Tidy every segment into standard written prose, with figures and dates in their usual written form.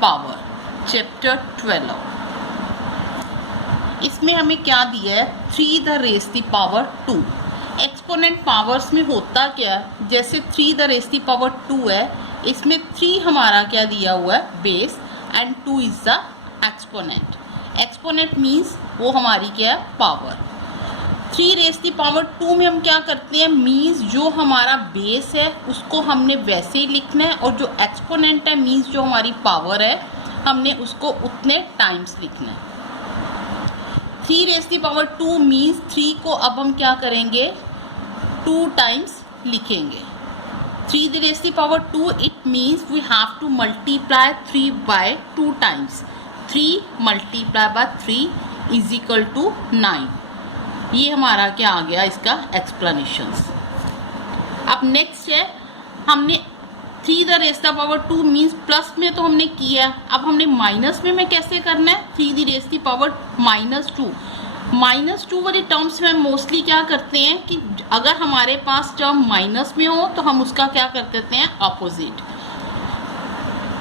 Power chapter 12। इसमें हमें क्या दिया है 3 the raise the power 2। Exponent powers में होता क्या है, जैसे 3 द रेज़ द पावर 2 है, इसमें 3 हमारा क्या दिया हुआ है base and 2 is the exponent. Exponent means वो हमारी क्या है पावर। 3 रेज़ द पावर 2 में हम क्या करते हैं, मीन्स जो हमारा बेस है उसको हमने वैसे ही लिखना है, और जो एक्सपोनेंट है मीन्स जो हमारी पावर है हमने उसको उतने टाइम्स लिखना है। 3 रेज़ द पावर 2 मीन्स 3 को अब हम क्या करेंगे 2 टाइम्स लिखेंगे। 3 raise the power 2 it means we have to multiply 3 by 2 times. 3 multiply by 3 is equal to 9। ये हमारा क्या आ गया इसका एक्सप्लेनेशंस। अब नेक्स्ट है, हमने 3 the raise the power 2 means plus में तो हमने किया, अब हमने माइनस में कैसे करना है 3 द रेज़ द पावर -2। -2 वाले टर्म्स में मोस्टली क्या करते हैं कि अगर हमारे पास टर्म माइनस में हो तो हम उसका क्या कर देते हैं ऑपोजिट।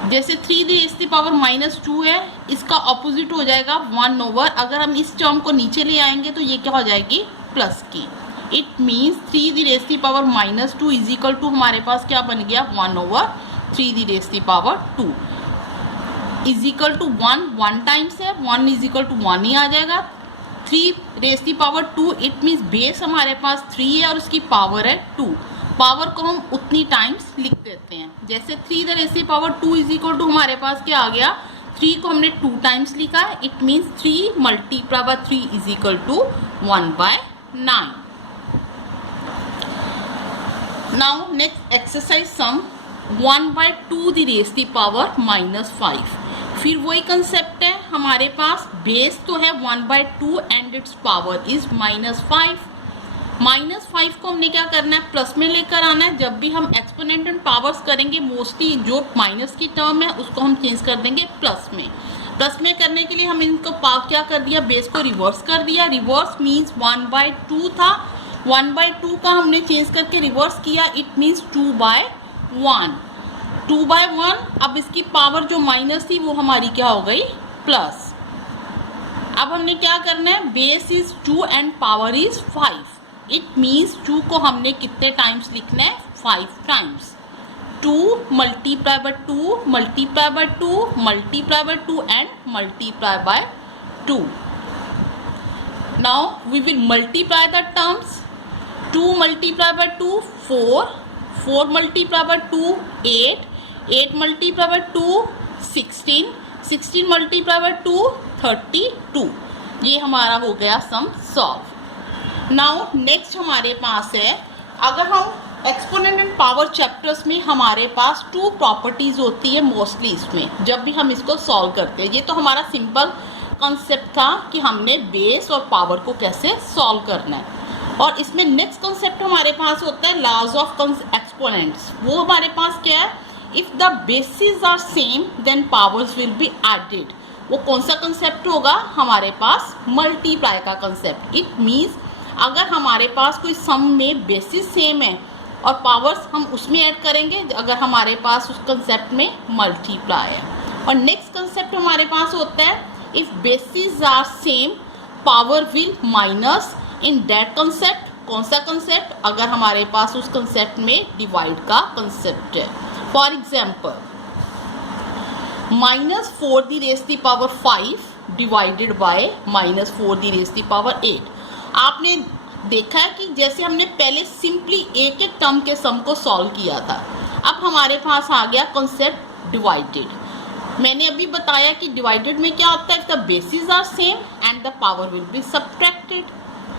जैसे 3 द रेज़ द पावर -2 है, इसका ऑपोजिट हो जाएगा 1/। अगर हम इस टर्म को नीचे ले आएंगे तो ये क्या हो जाएगी प्लस की। It means 3 the raise the power -2 is equal to हमारे पास क्या बन गया 1/3 the raise the power 2 is equal to 1 times है, 1 इज इक्वल टू 1 ही आ जाएगा। 3 raise the power 2 it means base हमारे पास 3 है और उसकी पावर है 2। पावर को हम उतनी टाइम्स लिख देते हैं। जैसे 3 the raise the power 2 is equal to हमारे पास क्या आ गया 3 को हमने 2 टाइम्स लिखा है। It means 3 multiply by 3 is equal to 1/9। Now next exercise sum 1/2 the raise the power -5। फिर वही कंसेप्ट है, हमारे पास बेस तो है 1/2 एंड इट्स पावर इज -5। -5 को हमने क्या करना है प्लस में लेकर आना है। जब भी हम एक्सपोनेंट एंड पावर्स करेंगे मोस्टली जो माइनस की टर्म है उसको हम चेंज कर देंगे प्लस में। प्लस में करने के लिए हम इनको क्या कर दिया बेस को रिवर्स कर दिया। रिवर्स मीन्स 1/2 था, 1/2 का हमने चेंज करके रिवर्स किया। It means 2/1। 2/1। अब इसकी पावर जो माइनस थी वो हमारी क्या हो गई प्लस। अब हमने क्या करना है base is 2 and power is 5। It means 2 को हमने कितने टाइम्स लिखना है 5 times. 2 multiply by 2 multiply by 2 multiply by 2 and multiply by 2। Now we will multiply the terms. 2 multiply by 2 4, 4 multiply by 2 8, 8 multiply by 2 16, 16 multiply by 2 32। ये हमारा हो गया sum solve. Now next हमारे पास है, अगर हम एक्सपोनेंट एंड पावर चैप्टर्स में हमारे पास 2 प्रॉपर्टीज होती है मोस्टली इसमें जब भी हम इसको सॉल्व करते हैं। ये तो हमारा सिंपल कॉन्सेप्ट था कि हमने बेस और पावर को कैसे सॉल्व करना है। और इसमें नेक्स्ट कॉन्सेप्ट हमारे पास होता है लॉज ऑफ एक्सपोनेंट्स। वो हमारे पास क्या है, if the bases are same then powers will be added. वो कौन सा कंसेप्ट होगा हमारे पास मल्टीप्लाई का कंसेप्ट। इट मीन्स अगर हमारे पास कोई सम में बेसिस सेम है और पावर्स हम उसमें ऐड करेंगे अगर हमारे पास उस कंसेप्ट में मल्टीप्लाई है। और नेक्स्ट कंसेप्ट हमारे पास होता है if bases are same power will minus in that concept. कौन सा कंसेप्ट, अगर हमारे पास उस कंसेप्ट में डिवाइड का कंसेप्ट है। For example -4 the raise the power 5 divided by -4 the raise the power 8। आपने देखा है कि जैसे हमने पहले सिंपली एक एक टर्म के सम को सॉल्व किया था, अब हमारे पास आ गया कॉन्सेप्ट डिवाइडेड। मैंने अभी बताया कि डिवाइडेड में क्या होता है, the bases are same and the power will be subtracted.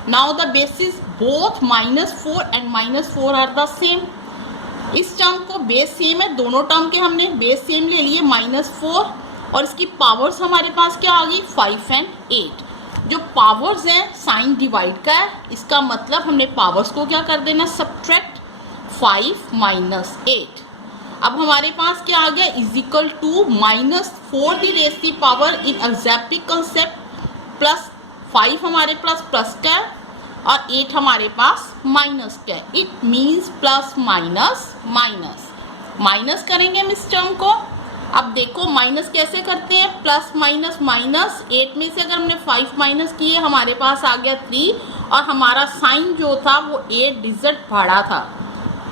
Now the bases both -4 and -4 are the same. इस टर्म को बेस सेम है, दोनों टर्म के हमने बेस सेम ले लिए -4, और इसकी पावर्स हमारे पास क्या आ गई 5 एंड 8। जो पावर्स हैं साइन डिवाइड का है, इसका मतलब हमने पावर्स को क्या कर देना सब्ट्रैक्ट 5 - 8। अब हमारे पास क्या आ गया is equal to -4 the raise the power in एग्जैक्टिव कंसेप्ट प्लस 5 हमारे पास प्लस का है और 8 हमारे पास माइनस का है। It means plus minus minus minus करेंगे हम इस टर्म को। अब देखो माइनस कैसे करते हैं, प्लस माइनस माइनस, 8 में से अगर हमने 5 माइनस किए हमारे पास आ गया 3, और हमारा साइन जो था वो 8 डिजिट बढ़ा था।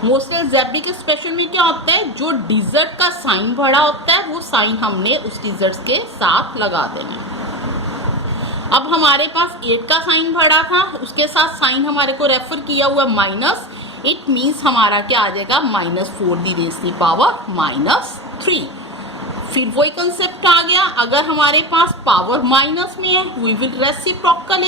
मोस्टली अलजेब्रिक एक्सप्रेशन में क्या होता है, जो डिजिट का साइन बढ़ा होता है वो साइन हमने उस डिजिट के साथ लगा देना। अब हमारे पास 8 का साइन बढ़ा था, उसके साथ साइन हमारे को रेफर किया हुआ माइनस, इट मीन्स हमारा क्या आ जाएगा, -4 दी रेज़ की पावर -3। फिर वही कंसेप्ट आ गया, अगर हमारे पास पावर माइनस में है we will reciprocal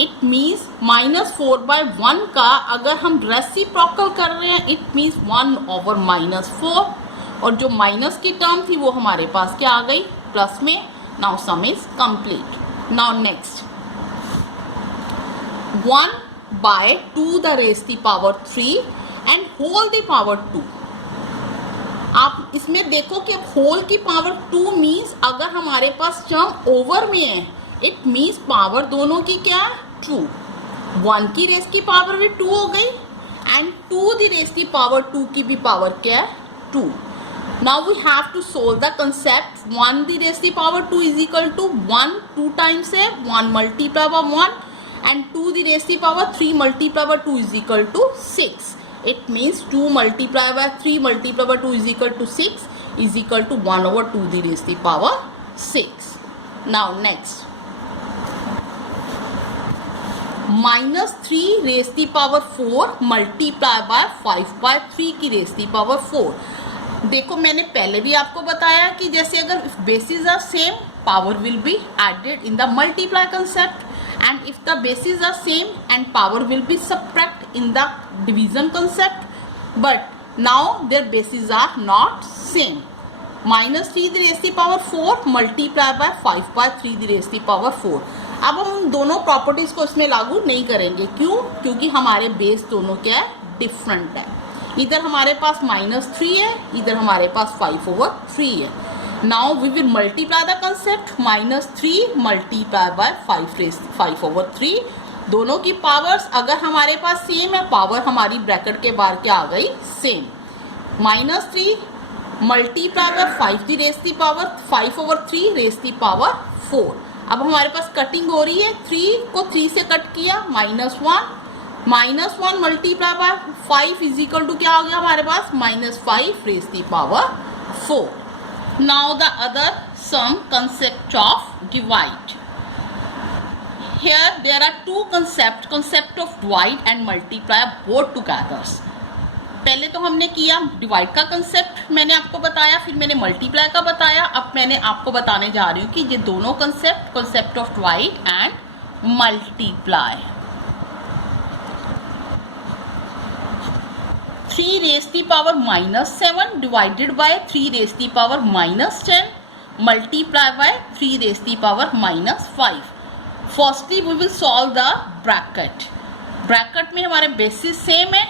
it means -4/1 का अगर हम रेसिप्रोकल कर रहे हैं इट मीन्स 1/-4, और जो माइनस की टर्म थी वो हमारे पास क्या आ गई, प्लस में। Now sum is complete. Now next 1/2 the raise की power 3 and whole the power 2। आप इसमें देखो कि होल की पावर 2 मीन्स अगर हमारे पास टर्म ओवर में है इट मीन्स पावर दोनों की क्या है, 2। 1 की रेज़ की पावर भी 2 हो गई एंड 2 दी रेज़ की पावर 2 की भी पावर क्या है, 2। Now we have to solve the concept 1 the raise की power 2 is equal to 1 2 times है 1 multiply by 1 and 2 the raise की power 3 multiply by 2 is equal to 6। It means 2 multiplied by 3 multiplied by 2 is equal to 6 is equal to 1/2 the raised to power 6. Now next -3 raised to power 4 multiplied by 5/3 की raised to power 4। देखो मैंने पहले भी आपको बताया कि जैसे अगर bases are same power will be added in the multiply concept, and if the bases are same and power will be subtract in the division concept, but now their bases are not same। -3 the raised to power 4 multiplied by 5/3 the raised to power 4। अब हम उन दोनों properties को इसमें लागू नहीं करेंगे, क्यों, क्योंकि हमारे बेस दोनों क्या है, डिफरेंट है। इधर हमारे पास -3 है, इधर हमारे पास 5/3 है। Now we will multiply the concept, -3 multiplied by 5/3। दोनों की पावर्स अगर हमारे पास सेम है, पावर हमारी ब्रैकेट के बाहर क्या आ गई, सेम। -3 multiplied by 5 की रेज़ की पावर 5/3 रेज़ की पावर 4। अब हमारे पास कटिंग हो रही है, 3 को 3 से कट किया, -1 multiply by 5 is equal to क्या हो गया हमारे पास, -5 रेज़ की power 4। Now the other some concept of divide. Here there are two concept of divide and multiply both together. पहले तो हमने किया डिवाइड का कंसेप्ट, मैंने आपको बताया, फिर मैंने मल्टीप्लाई का बताया। अब मैंने आपको बताने जा रही हूँ कि ये दोनों concept of divide and multiply. 3 raised to power -7 divided by 3 raised to power -10 multiply by 3 raised to power -5। Firstly we will solve the bracket। Bracket में हमारे बेसिस सेम है,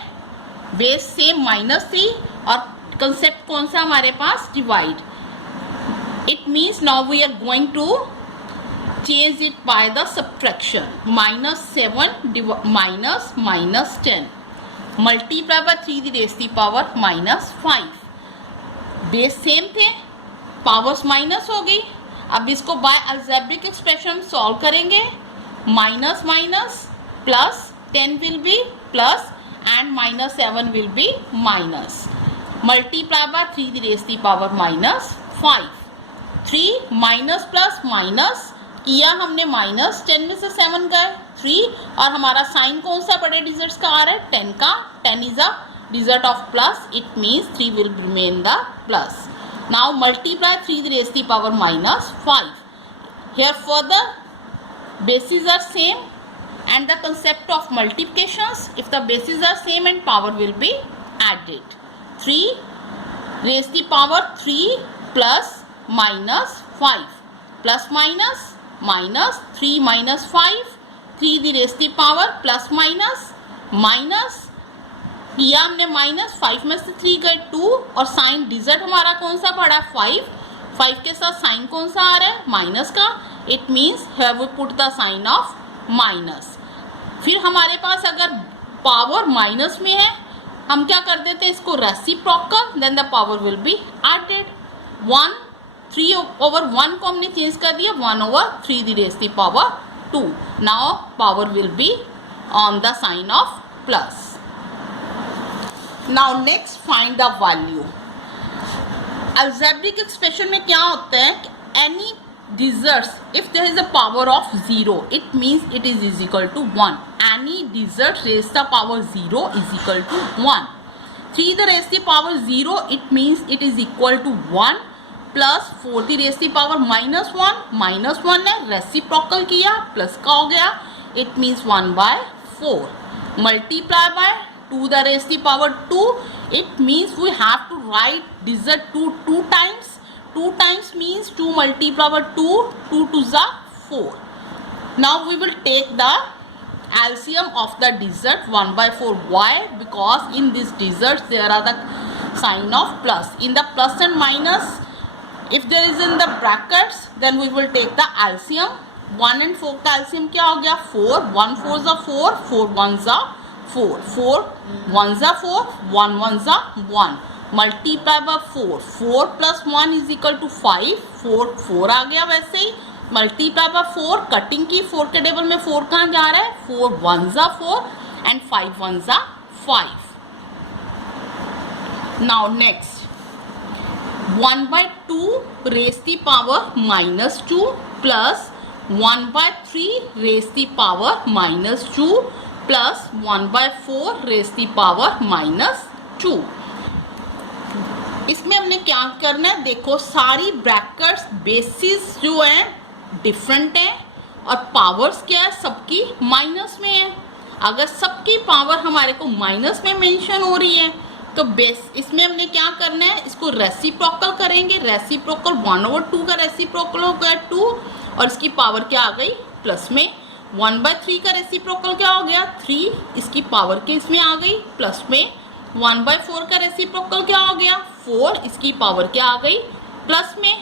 बेस सेम -3, और कंसेप्ट कौन सा हमारे पास, divide. It means now we are going to change it by the subtraction. -7 -10 multiply by 3 the raise की power -5। Base same थे, पावर्स माइनस हो गई। अब इसको बाय अलजेब्रिक एक्सप्रेशन सॉल्व करेंगे, minus plus 10 will be plus and -7 will be minus, multiply by 3 the raise की power -5। 3 minus plus minus किया हमने, -10 में से 7 गए 3, और हमारा साइन कौन सा बड़े डिजिट्स का आ रहा है, 10 का। 10 is a digit of plus, it means 3 will remain the plus. Now multiply 3 raise की power -5। Here further bases are same and the concept of multiplications, if the bases are same and power will be added। 3 raised to power 3 plus -5 plus minus 3 minus 5, 3 the raise की power plus minus किया हमने -5 में से 3 गए 2, और sign digit हमारा कौन सा पड़ा, 5 के साथ साइन कौन सा आ रहा है, माइनस का। It means here we put the sign of minus. फिर हमारे पास अगर पावर माइनस में है हम क्या कर देते हैं, इसको reciprocal, then the power will be added. 1 3/1 को हमने चेंज कर दिया 1/3 raised to power 2. Now power will be on the sign of plus. Now next find the value. Algebraic expression में क्या होता है कि any digits if there is a power of 0 it means it is equal to 1. Any digit raised to power 0 is equal to 1. 3 the raised to power 0 it means it is equal to 1 plus 4 the raise की power -1 है reciprocal किया plus का हो गया it means 1/4 multiply by 2 the raise की power 2 it means we have to write digit 2 times 2 times means 2 multiply by 2 2 ज़ा 4. Now we will take the LCM of the digit 1/4. Why? Because in these digits there are the sign of plus. In the plus and minus, if there is in the brackets, then we will take the LCM. 1 and 4 का LCM क्या हो गया 4. 1 4 ज़ा 4, 4 1 ज़ा 4, 4 1 ज़ा 4, 1 1 ज़ा 1. Multiply by 4, 4 + 1 is equal to 5. 4 आ गया वैसे ही. मल्टीप्लाई बाय 4 कटिंग की 4 के टेबल में 4 कहाँ जा रहा है 4 1 ज़ा 4 एंड 5 1 ज़ा 5. Now next 1/2 raised to power -2 plus 1/3 raised to power -2 plus 1/4 raised to power -2. इसमें हमने क्या करना है देखो सारी ब्रैकेट्स बेसिस जो है डिफरेंट है और पावर्स क्या है सबकी माइनस में है. अगर सबकी पावर हमारे को माइनस में मेंशन हो रही है तो बेस इसमें हमने क्या करना है इसको रेसिप्रोकल करेंगे. रेसिप्रोकल 1/2 का रेसिप्रोकल हो गया 2 और इसकी पावर क्या आ गई प्लस में. 1/3 का रेसिप्रोकल क्या हो गया 3 इसकी पावर के इसमें आ गई प्लस में. 1/4 का रेसिप्रोकल क्या हो गया 4 इसकी पावर क्या आ गई प्लस में.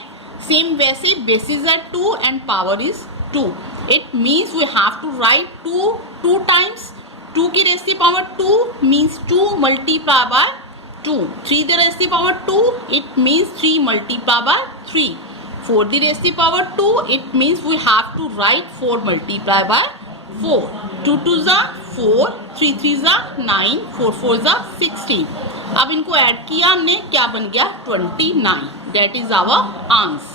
सेम वैसे बेसिस है 2 and power is 2. It means we have to write 2 times. 2 की रेज़ की power 2 means 2 multiply by 2. 3 the raise की power 2 it means 3 multiply by 3. 4 the raise की power 2 it means we have to write 4 multiply by 4. 2 2 ज़ा 4, 3 3 ज़ा 9, 4 4 ज़ा 16. अब इनको add किया हमने क्या बन गया 29. That is our answer.